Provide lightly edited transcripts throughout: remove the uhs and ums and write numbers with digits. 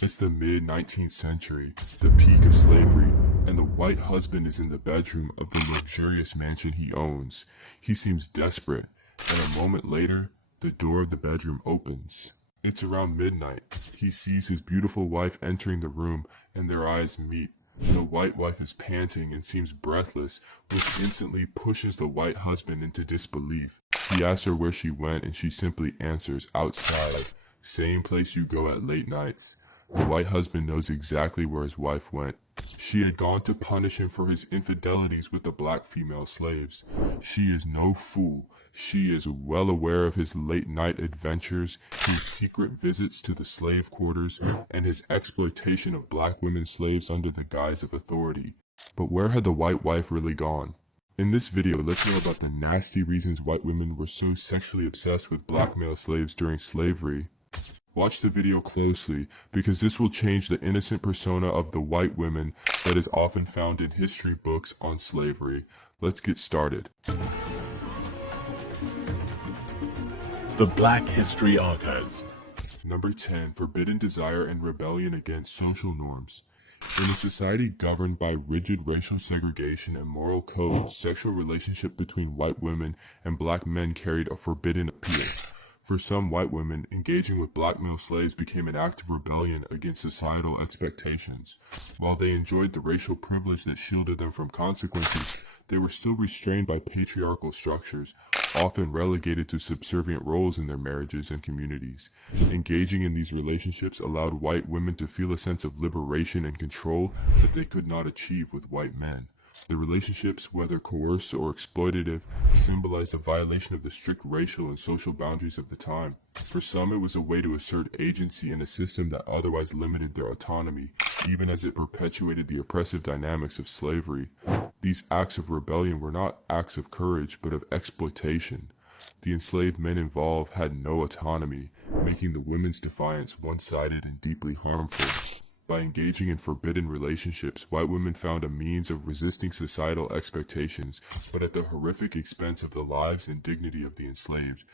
It's the mid-19th century, the peak of slavery, and the white husband is in the bedroom of the luxurious mansion he owns. He seems desperate, and a moment later, the door of the bedroom opens. It's around midnight. He sees his beautiful wife entering the room, and their eyes meet. The white wife is panting and seems breathless, which instantly pushes the white husband into disbelief. He asks her where she went, and she simply answers, "Outside. Same place you go at late nights." The white husband knows exactly where his wife went. She had gone to punish him for his infidelities with the black female slaves. She is no fool. She is well aware of his late-night adventures, his secret visits to the slave quarters, and his exploitation of black women slaves under the guise of authority. But where had the white wife really gone? In this video, let's know about the nasty reasons white women were so sexually obsessed with black male slaves during slavery. Watch the video closely, because this will change the innocent persona of the white women that is often found in history books on slavery. Let's get started. The Black History Archives. Number 10. Forbidden desire and rebellion against social norms. In a society governed by rigid racial segregation and moral codes, sexual relationship between white women and black men carried a forbidden appeal. For some white women, engaging with black male slaves became an act of rebellion against societal expectations. While they enjoyed the racial privilege that shielded them from consequences, they were still restrained by patriarchal structures, often relegated to subservient roles in their marriages and communities. Engaging in these relationships allowed white women to feel a sense of liberation and control that they could not achieve with white men. The relationships, whether coerced or exploitative, symbolized a violation of the strict racial and social boundaries of the time. For some, it was a way to assert agency in a system that otherwise limited their autonomy, even as it perpetuated the oppressive dynamics of slavery. These acts of rebellion were not acts of courage, but of exploitation. The enslaved men involved had no autonomy, making the women's defiance one-sided and deeply harmful. By engaging in forbidden relationships, white women found a means of resisting societal expectations, but at the horrific expense of the lives and dignity of the enslaved.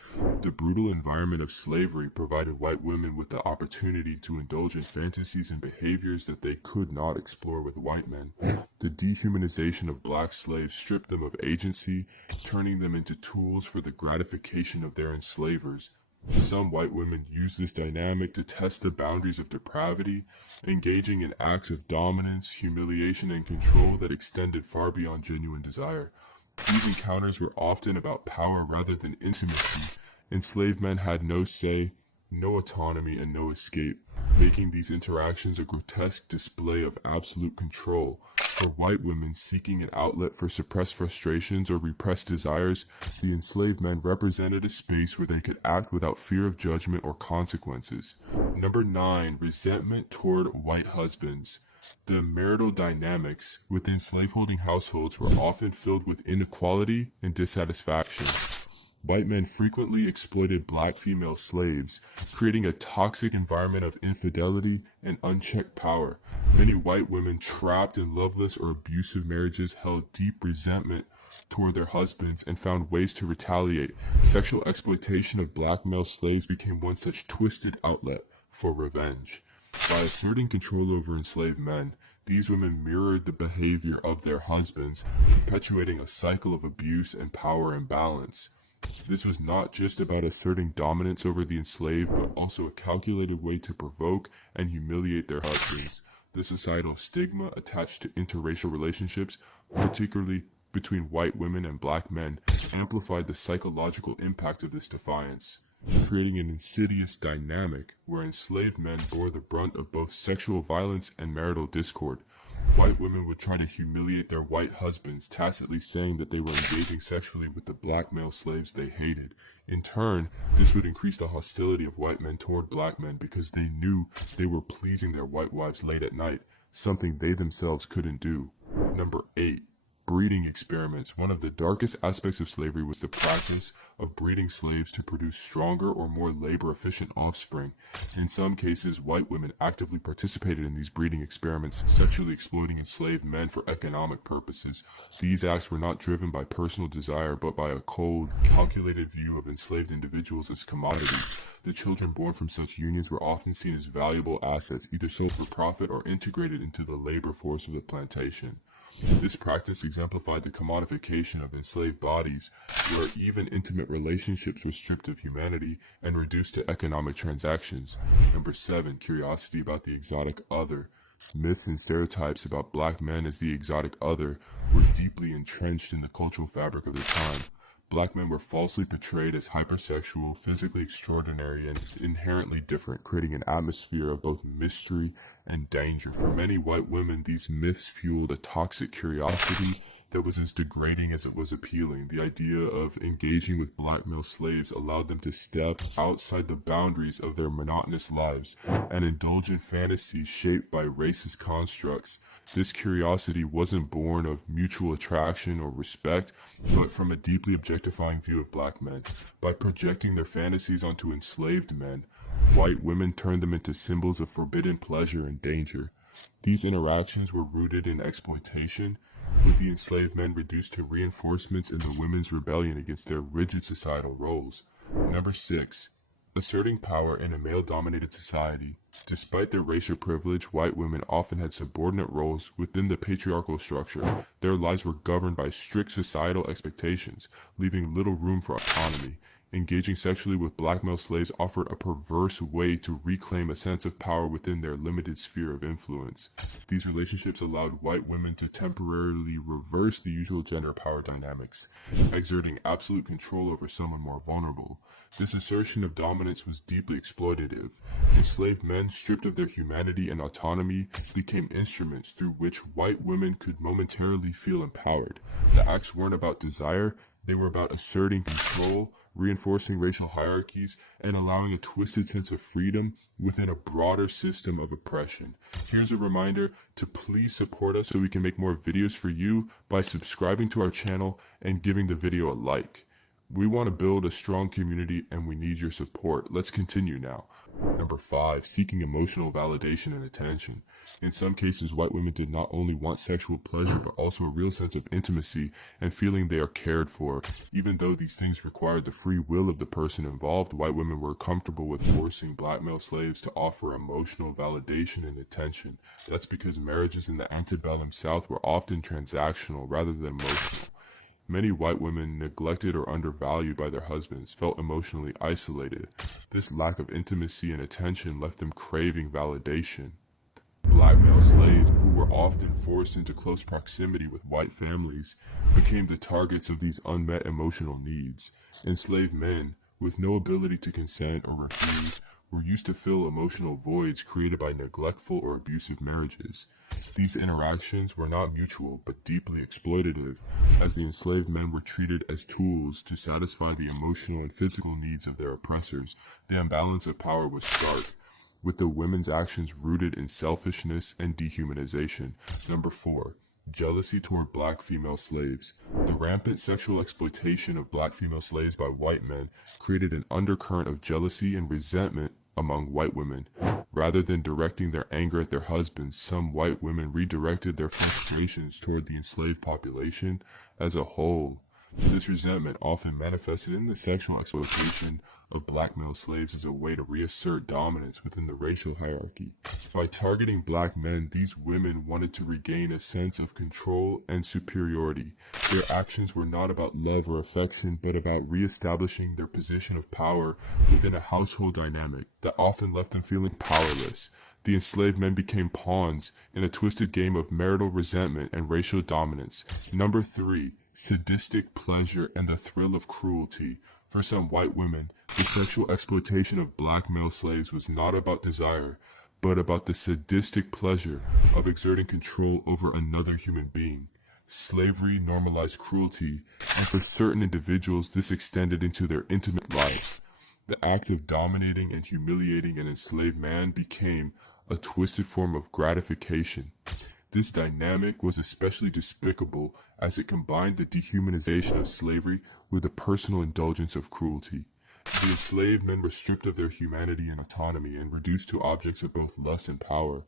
The brutal environment of slavery provided white women with the opportunity to indulge in fantasies and behaviors that they could not explore with white men. The dehumanization of black slaves stripped them of agency, turning them into tools for the gratification of their enslavers. Some white women used this dynamic to test the boundaries of depravity, engaging in acts of dominance, humiliation, and control that extended far beyond genuine desire. These encounters were often about power rather than intimacy. Enslaved men had no say, no autonomy, and no escape, making these interactions a grotesque display of absolute control. For white women seeking an outlet for suppressed frustrations or repressed desires, the enslaved men represented a space where they could act without fear of judgment or consequences. Number 9. Resentment toward white husbands. The marital dynamics within slaveholding households were often filled with inequality and dissatisfaction. White men frequently exploited black female slaves, creating a toxic environment of infidelity and unchecked power. Many white women trapped in loveless or abusive marriages held deep resentment toward their husbands and found ways to retaliate. Sexual exploitation of black male slaves became one such twisted outlet for revenge. By asserting control over enslaved men, these women mirrored the behavior of their husbands, perpetuating a cycle of abuse and power imbalance. This was not just about asserting dominance over the enslaved, but also a calculated way to provoke and humiliate their husbands. The societal stigma attached to interracial relationships, particularly between white women and black men, amplified the psychological impact of this defiance, creating an insidious dynamic where enslaved men bore the brunt of both sexual violence and marital discord. White women would try to humiliate their white husbands, tacitly saying that they were engaging sexually with the black male slaves they hated. In turn, this would increase the hostility of white men toward black men because they knew they were pleasing their white wives late at night, something they themselves couldn't do. Number 8. Breeding experiments. One of the darkest aspects of slavery was the practice of breeding slaves to produce stronger or more labor-efficient offspring. In some cases, white women actively participated in these breeding experiments, sexually exploiting enslaved men for economic purposes. These acts were not driven by personal desire, but by a cold, calculated view of enslaved individuals as commodities. The children born from such unions were often seen as valuable assets, either sold for profit or integrated into the labor force of the plantation. This practice exemplified the commodification of enslaved bodies, where even intimate relationships were stripped of humanity and reduced to economic transactions. Number 7. Curiosity about the exotic other. Myths and stereotypes about black men as the exotic other were deeply entrenched in the cultural fabric of their time. Black men were falsely portrayed as hypersexual, physically extraordinary, and inherently different, creating an atmosphere of both mystery and danger. For many white women, these myths fueled a toxic curiosity that was as degrading as it was appealing. The idea of engaging with black male slaves allowed them to step outside the boundaries of their monotonous lives and indulge in fantasies shaped by racist constructs. This curiosity wasn't born of mutual attraction or respect, but from a deeply objectifying view of black men. By projecting their fantasies onto enslaved men, white women turned them into symbols of forbidden pleasure and danger. These interactions were rooted in exploitation, with the enslaved men reduced to reinforcements in the women's rebellion against their rigid societal roles. Number 6. Asserting power in a male-dominated society. Despite their racial privilege, white women often had subordinate roles within the patriarchal structure. Their lives were governed by strict societal expectations, leaving little room for autonomy. Engaging sexually with black male slaves offered a perverse way to reclaim a sense of power within their limited sphere of influence. These relationships allowed white women to temporarily reverse the usual gender power dynamics, exerting absolute control over someone more vulnerable. This assertion of dominance was deeply exploitative. Enslaved men, stripped of their humanity and autonomy, became instruments through which white women could momentarily feel empowered. The acts weren't about desire, they were about asserting control, reinforcing racial hierarchies, and allowing a twisted sense of freedom within a broader system of oppression. Here's a reminder to please support us so we can make more videos for you by subscribing to our channel and giving the video a like. We want to build a strong community and we need your support. Let's continue now. Number 5, seeking emotional validation and attention. In some cases, white women did not only want sexual pleasure, but also a real sense of intimacy and feeling they are cared for. Even though these things required the free will of the person involved, white women were comfortable with forcing black male slaves to offer emotional validation and attention. That's because marriages in the antebellum South were often transactional rather than emotional. Many white women, neglected or undervalued by their husbands, felt emotionally isolated. This lack of intimacy and attention left them craving validation. Black male slaves, who were often forced into close proximity with white families, became the targets of these unmet emotional needs. Enslaved men, with no ability to consent or refuse, were used to fill emotional voids created by neglectful or abusive marriages. These interactions were not mutual but deeply exploitative, as the enslaved men were treated as tools to satisfy the emotional and physical needs of their oppressors. The imbalance of power was stark, with the women's actions rooted in selfishness and dehumanization. Number 4. Jealousy toward black female slaves. The rampant sexual exploitation of black female slaves by white men created an undercurrent of jealousy and resentment among white women. Rather than directing their anger at their husbands, some white women redirected their frustrations toward the enslaved population as a whole. This resentment often manifested in the sexual exploitation of black male slaves as a way to reassert dominance within the racial hierarchy. By targeting black men, these women wanted to regain a sense of control and superiority. Their actions were not about love or affection, but about reestablishing their position of power within a household dynamic that often left them feeling powerless. The enslaved men became pawns in a twisted game of marital resentment and racial dominance. Number 3. Sadistic pleasure and the thrill of cruelty. For some white women, the sexual exploitation of black male slaves was not about desire, but about the sadistic pleasure of exerting control over another human being. Slavery normalized cruelty, and for certain individuals, this extended into their intimate lives. The act of dominating and humiliating an enslaved man became a twisted form of gratification. This dynamic was especially despicable as it combined the dehumanization of slavery with the personal indulgence of cruelty. The enslaved men were stripped of their humanity and autonomy and reduced to objects of both lust and power.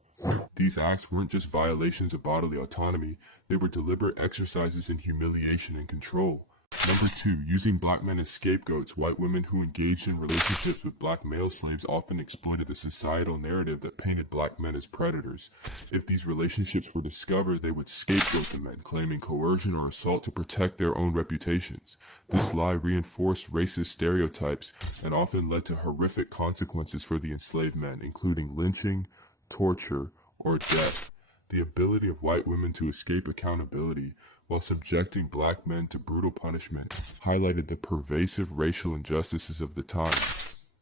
These acts weren't just violations of bodily autonomy, they were deliberate exercises in humiliation and control. Number 2, using black men as scapegoats. White women who engaged in relationships with black male slaves often exploited the societal narrative that painted black men as predators. If these relationships were discovered, they would scapegoat the men, claiming coercion or assault to protect their own reputations. This lie reinforced racist stereotypes and often led to horrific consequences for the enslaved men, including lynching, torture, or death. The ability of white women to escape accountability while subjecting black men to brutal punishment highlighted the pervasive racial injustices of the time.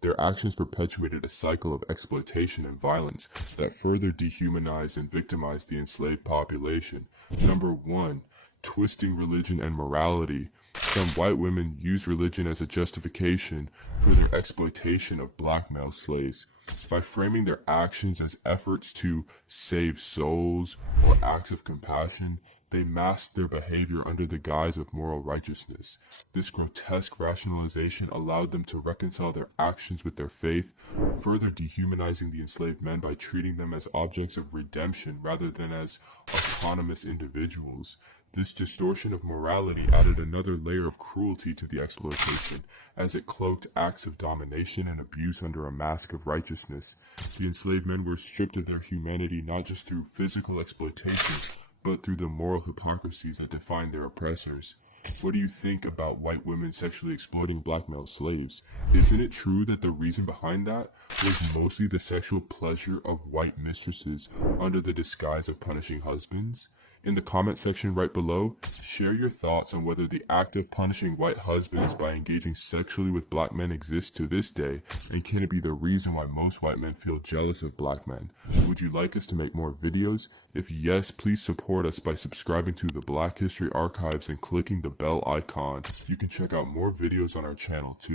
Their actions perpetuated a cycle of exploitation and violence that further dehumanized and victimized the enslaved population. Number 1, twisting religion and morality. Some white women used religion as a justification for their exploitation of black male slaves. By framing their actions as efforts to save souls or acts of compassion, they masked their behavior under the guise of moral righteousness. This grotesque rationalization allowed them to reconcile their actions with their faith, further dehumanizing the enslaved men by treating them as objects of redemption rather than as autonomous individuals. This distortion of morality added another layer of cruelty to the exploitation, as it cloaked acts of domination and abuse under a mask of righteousness. The enslaved men were stripped of their humanity not just through physical exploitation, but through the moral hypocrisies that defined their oppressors. What do you think about white women sexually exploiting black male slaves? Isn't it true that the reason behind that was mostly the sexual pleasure of white mistresses under the disguise of punishing husbands? In the comment section right below, share your thoughts on whether the act of punishing white husbands by engaging sexually with black men exists to this day, and can it be the reason why most white men feel jealous of black men? Would you like us to make more videos? If yes, please support us by subscribing to the Black History Archives and clicking the bell icon. You can check out more videos on our channel too.